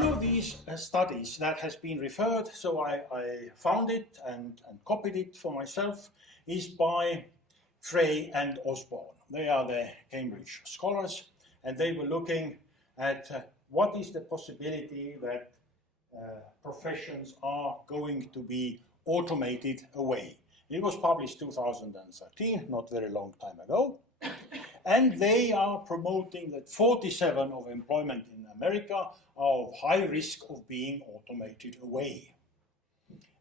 One of these studies that has been referred, so I found it and copied it for myself, is by Frey and Osborne. They are the Cambridge scholars, and they were looking at what is the possibility that professions are going to be automated away. It was published 2013, not very long time ago. And they are promoting that 47 of employment in America are of high risk of being automated away.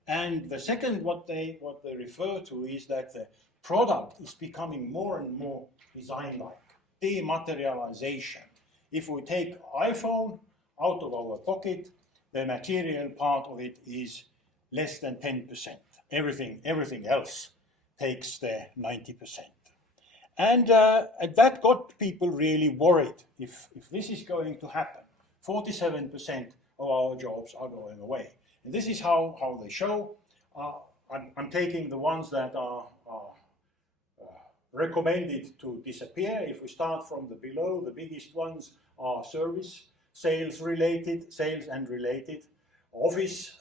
And the second, what they refer to is that the product is becoming more and more design-like, dematerialization. If we take iPhone out of our pocket, the material part of it is less than 10%. Everything else takes the 90%. And that got people really worried if this is going to happen. 47% of our jobs are going away. And this is how they show. I'm taking the ones that are recommended to disappear. If we start from the below, the biggest ones are service, sales and related, office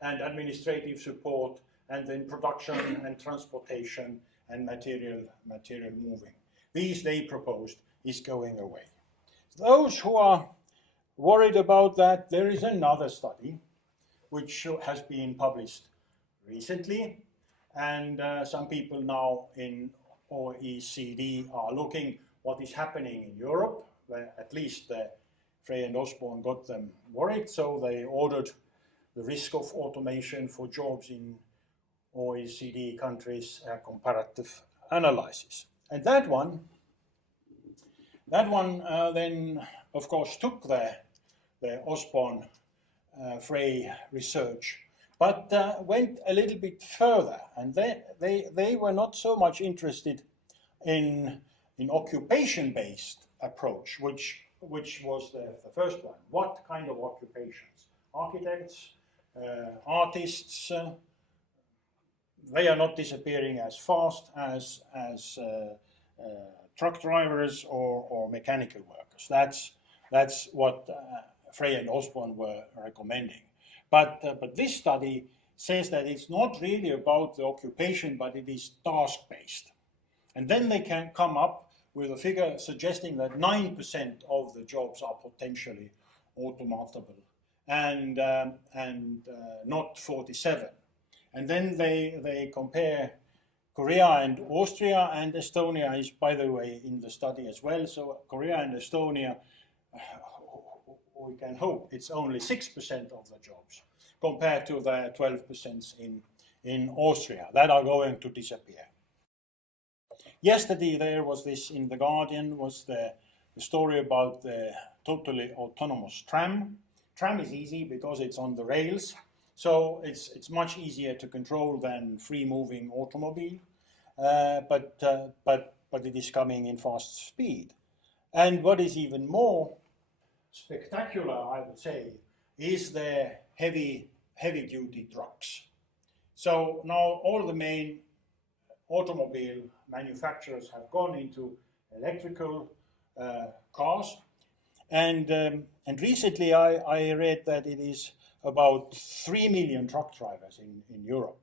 and administrative support, and then production and transportation and material moving. These they proposed is going away. Those who are worried about that, there is another study which has been published recently, and some people now in OECD are looking what is happening in Europe, where at least Frey and Osborne got them worried, so they ordered the risk of automation for jobs in OECD countries comparative analysis. And that one then, of course, took the Osborne Frey research, but went a little bit further, and they were not so much interested in occupation-based approach, which was the first one. What kind of occupations? Architects, artists, they are not disappearing as fast as truck drivers or mechanical workers. That's what Frey and Osborne were recommending. But this study says that it's not really about the occupation, but it is task-based. And then they can come up with a figure suggesting that 9% of the jobs are potentially automatable and not 47. And then they compare Korea and Austria, and Estonia is, by the way, in the study as well. So Korea and Estonia, we can hope it's only 6% of the jobs compared to the 12% in Austria that are going to disappear. Yesterday there was this in The Guardian, was the story about the totally autonomous tram. Tram is easy because it's on the rails, so it's much easier to control than free-moving automobile, but it is coming in fast speed. And what is even more spectacular, I would say, is the heavy-duty trucks. So now all the main automobile manufacturers have gone into electrical cars, and recently I read that it is about 3 million truck drivers in Europe.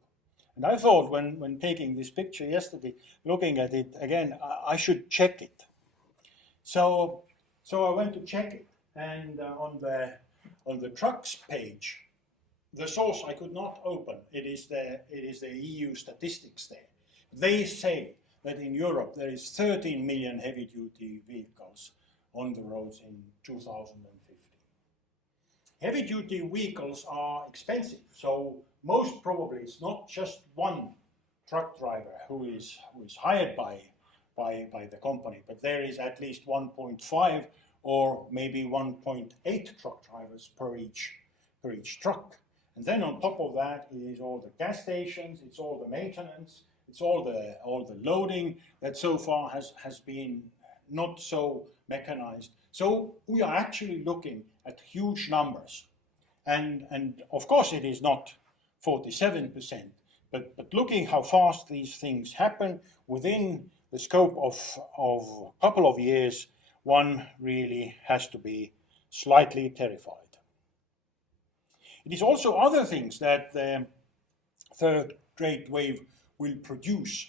And I thought when taking this picture yesterday, looking at it again, I should check it. So I went to check it, and on the trucks page, the source I could not open. It is the EU statistics there. They say that in Europe there is 13 million heavy-duty vehicles on the roads in 2050. Heavy-duty vehicles are expensive, so most probably it's not just one truck driver who is hired by the company, but there is at least 1.5 or maybe 1.8 truck drivers per each truck. And then on top of that, it is all the gas stations, it's all the maintenance, it's all the loading that so far has been not so mechanized. So we are actually looking at huge numbers. And of course it is not 47%, but looking how fast these things happen within the scope of a couple of years, one really has to be slightly terrified. It is also other things that the third great wave will produce.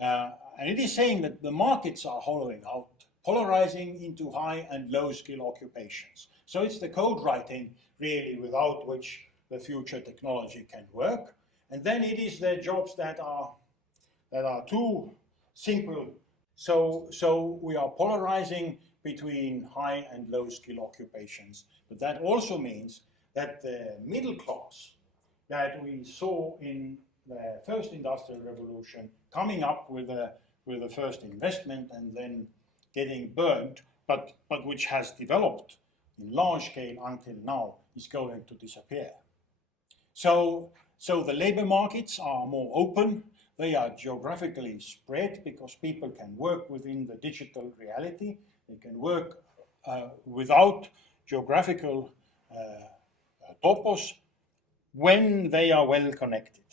And it is saying that the markets are hollowing out, polarizing into high and low skill occupations. So it's the code writing really without which the future technology can work. And then it is the jobs that are too simple. So we are polarizing between high and low skill occupations. But that also means that the middle class that we saw in the first industrial revolution coming up with the first investment and then getting burned, but which has developed in large scale until now, is going to disappear. So the labor markets are more open. They are geographically spread because people can work within the digital reality. They can work without geographical topos when they are well connected.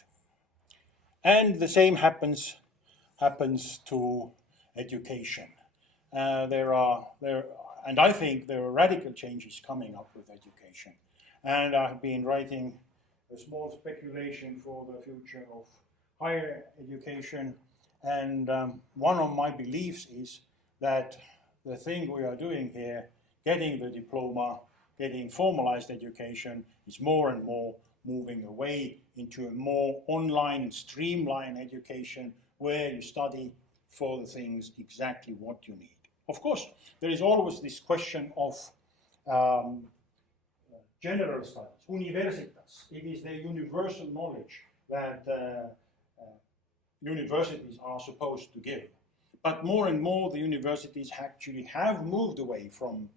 And the same happens to education. And I think there are radical changes coming up with education. And I've been writing a small speculation for the future of higher education. And one of my beliefs is that the thing we are doing here, getting the diploma, getting formalized education, is more and more moving away into a more online, streamlined education where you study for the things exactly what you need. Of course, there is always this question of general studies, universitas. It is the universal knowledge that universities are supposed to give. But more and more, the universities actually have moved away from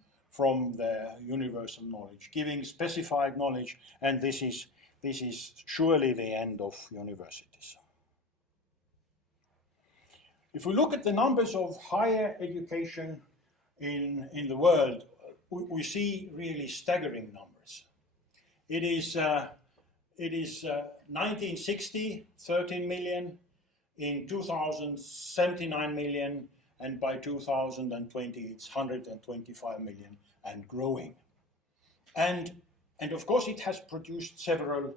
the universal knowledge, giving specified knowledge, and this is surely the end of universities. If we look at the numbers of higher education in the world, we see really staggering numbers. It is 1960, 13 million, in 2000, 79 million, and by 2020 it's 125 million and growing. And of course it has produced several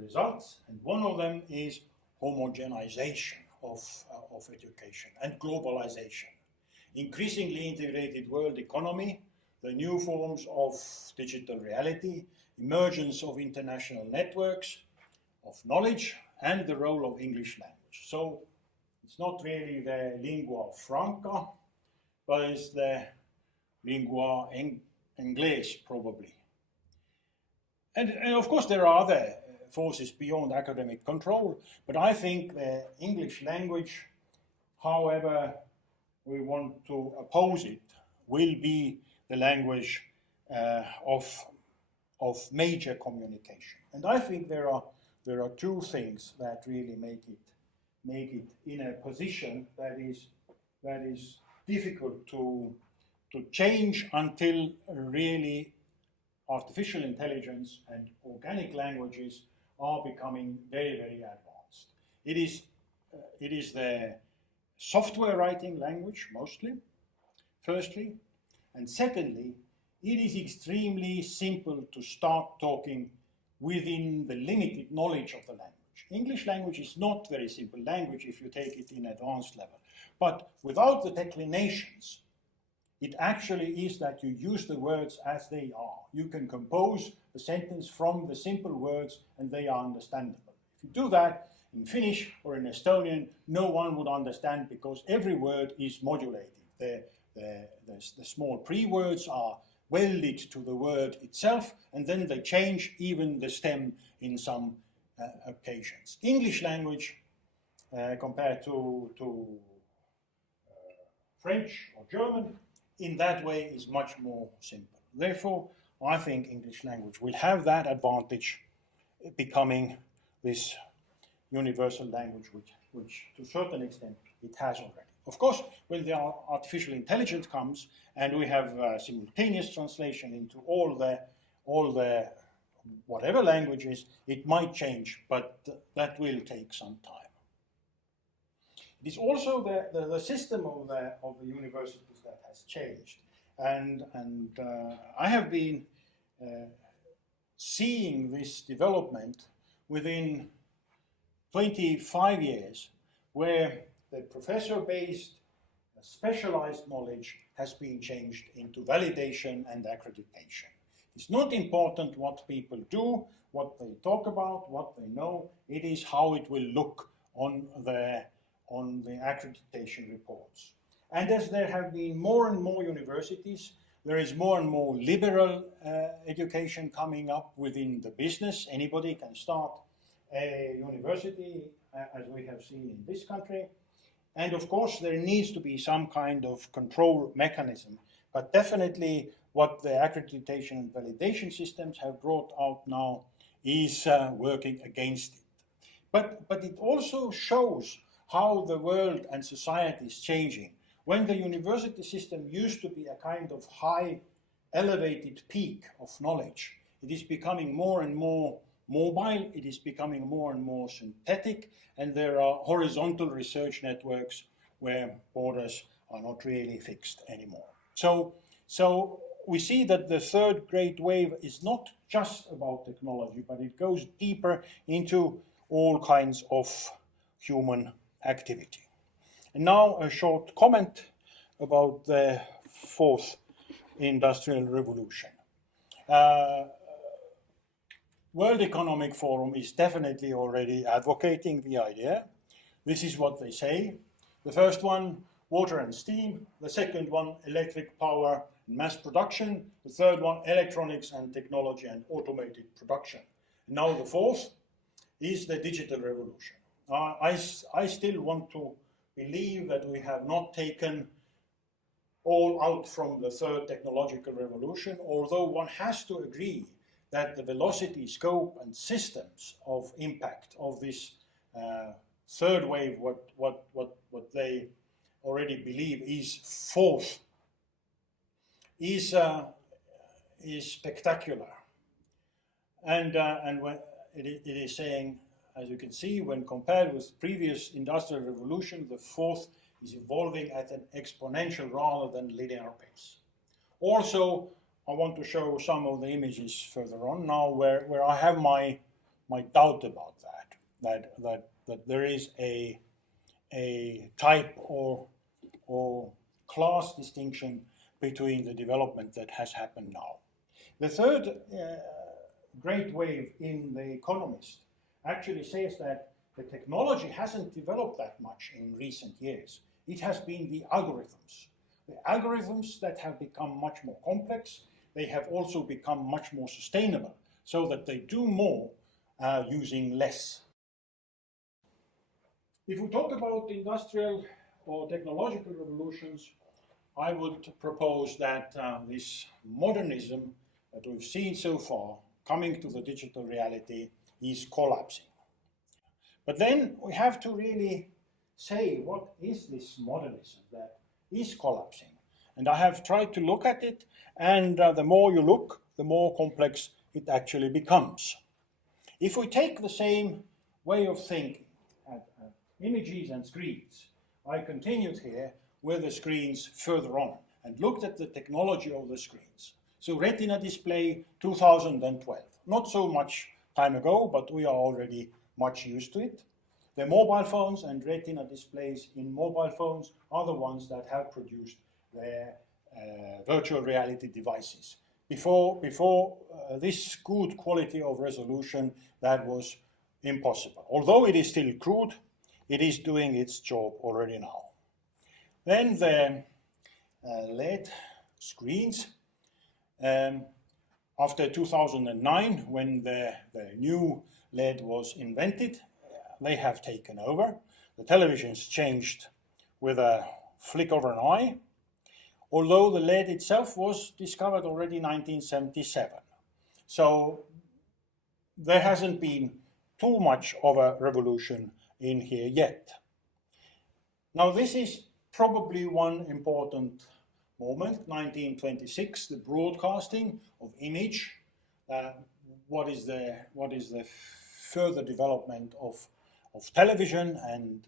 results, and one of them is homogenization of education and globalization. Increasingly integrated world economy, the new forms of digital reality, emergence of international networks of knowledge, and the role of English language. So it's not really the lingua franca, but it's the lingua inglese, probably. And of course there are other forces beyond academic control, but I think the English language, however we want to oppose it, will be the language of major communication. And I think there are two things that really make it in a position that is difficult to change until really artificial intelligence and organic languages are becoming very, very advanced. It is the software writing language mostly, firstly, and secondly, it is extremely simple to start talking within the limited knowledge of the language. English language is not very simple language if you take it in advanced level, but without the declinations, it actually is that you use the words as they are. You can compose the sentence from the simple words and they are understandable. If you do that in Finnish or in Estonian, no one would understand because every word is modulated. The small pre-words are welded to the word itself, and then they change even the stem in some occasions. English language, compared to French or German, in that way is much more simple. Therefore, I think English language will have that advantage, becoming this universal language, which to a certain extent it has already. Of course, when the artificial intelligence comes and we have simultaneous translation into all the whatever languages, it might change, but that will take some time. It is also the system of the universities that has changed. and I have been seeing this development within 25 years, where the professor-based specialized knowledge has been changed into validation and accreditation. It's not important what people do, what they talk about, what they know. It is how it will look on the accreditation reports. And as there have been more and more universities, there is more and more liberal education coming up within the business. Anybody can start a university, as we have seen in this country. And of course, there needs to be some kind of control mechanism. But definitely what the accreditation and validation systems have brought out now is working against it. But it also shows how the world and society is changing. When the university system used to be a kind of high elevated peak of knowledge, it is becoming more and more mobile, it is becoming more and more synthetic, and there are horizontal research networks where borders are not really fixed anymore. So we see that the third great wave is not just about technology, but it goes deeper into all kinds of human activity. And now a short comment about the fourth industrial revolution. World Economic Forum is definitely already advocating the idea. This is what they say. The first one, water and steam. The second one, electric power and mass production. The third one, electronics and technology and automated production. And now the fourth is the digital revolution. I still want to believe that we have not taken all out from the third technological revolution, although one has to agree that the velocity, scope, and systems of impact of this third wave, what they already believe is fourth, is spectacular. And when it is saying, as you can see, when compared with previous industrial revolution, the fourth is evolving at an exponential rather than linear pace. Also, I want to show some of the images further on now where I have my doubt about that there is a type or class distinction between the development that has happened now. The third great wave in The Economist actually says that the technology hasn't developed that much in recent years. It has been the algorithms. The algorithms that have become much more complex, they have also become much more sustainable, so that they do more using less. If we talk about industrial or technological revolutions, I would propose that this modernism that we've seen so far, coming to the digital reality, is collapsing. But then we have to really say, what is this modernism that is collapsing? And I have tried to look at it, and the more you look, the more complex it actually becomes. If we take the same way of thinking at images and screens, I continued here with the screens further on and looked at the technology of the screens. So Retina display 2012, not so much time ago, but we are already much used to it. The mobile phones and Retina displays in mobile phones are the ones that have produced their virtual reality devices. Before this good quality of resolution, that was impossible. Although it is still crude, it is doing its job already now. Then the LED screens. After 2009, when the new LED was invented, they have taken over. The televisions changed with a flick of an eye, although the LED itself was discovered already in 1977. So there hasn't been too much of a revolution in here yet. Now this is probably one important moment, 1926, the broadcasting of image. What is the further development of television and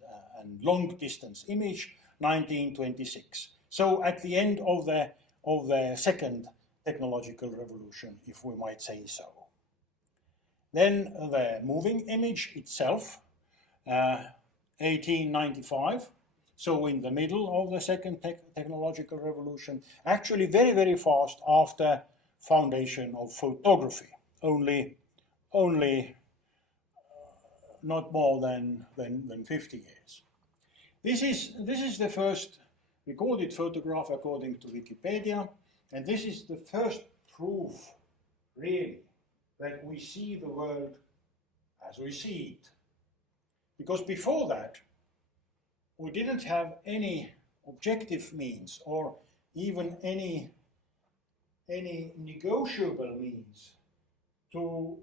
long distance image? 1926. So at the end of of the second technological revolution, if we might say so. Then the moving image itself, 1895, so in the middle of the second technological revolution, actually very, very fast after foundation of photography, only not more than 50 years. This is the first recorded photograph according to Wikipedia, and this is the first proof, really, that we see the world as we see it. Because before that, we didn't have any objective means or even any negotiable means to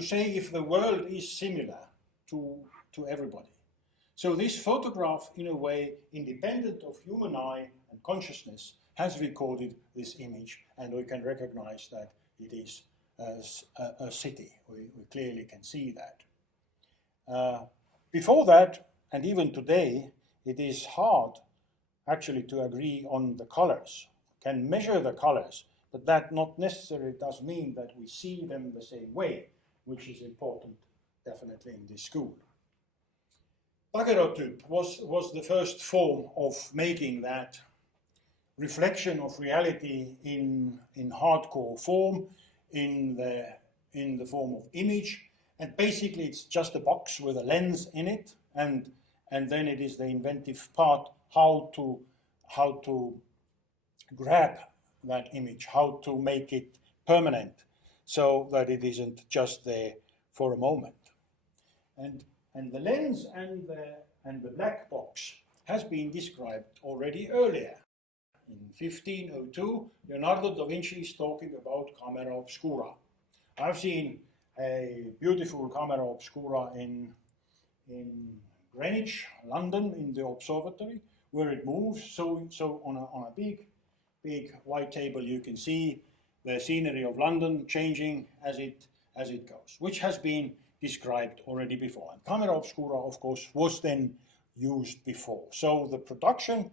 say if the world is similar to everybody. So this photograph, in a way, independent of human eye and consciousness, has recorded this image, and we can recognize that it is a city. We clearly can see that. Before that, and even today, it is hard actually to agree on the colors. Can measure the colors, but that not necessarily does mean that we see them the same way, which is important definitely in this school. Daguerreotype was the first form of making that reflection of reality in hardcore form, in the form of image, and basically it's just a box with a lens in it, and then it is the inventive part how to grab that image, how to make it permanent, so that it isn't just there for a moment. And the lens and the black box has been described already earlier. In 1502, Leonardo da Vinci is talking about camera obscura. I've seen a beautiful camera obscura in Greenwich, London, in the observatory, where it moves. So on a big white table, you can see the scenery of London changing as it goes, which has been described already before. And camera obscura, of course, was then used before. So the production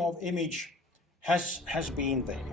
of image has been there.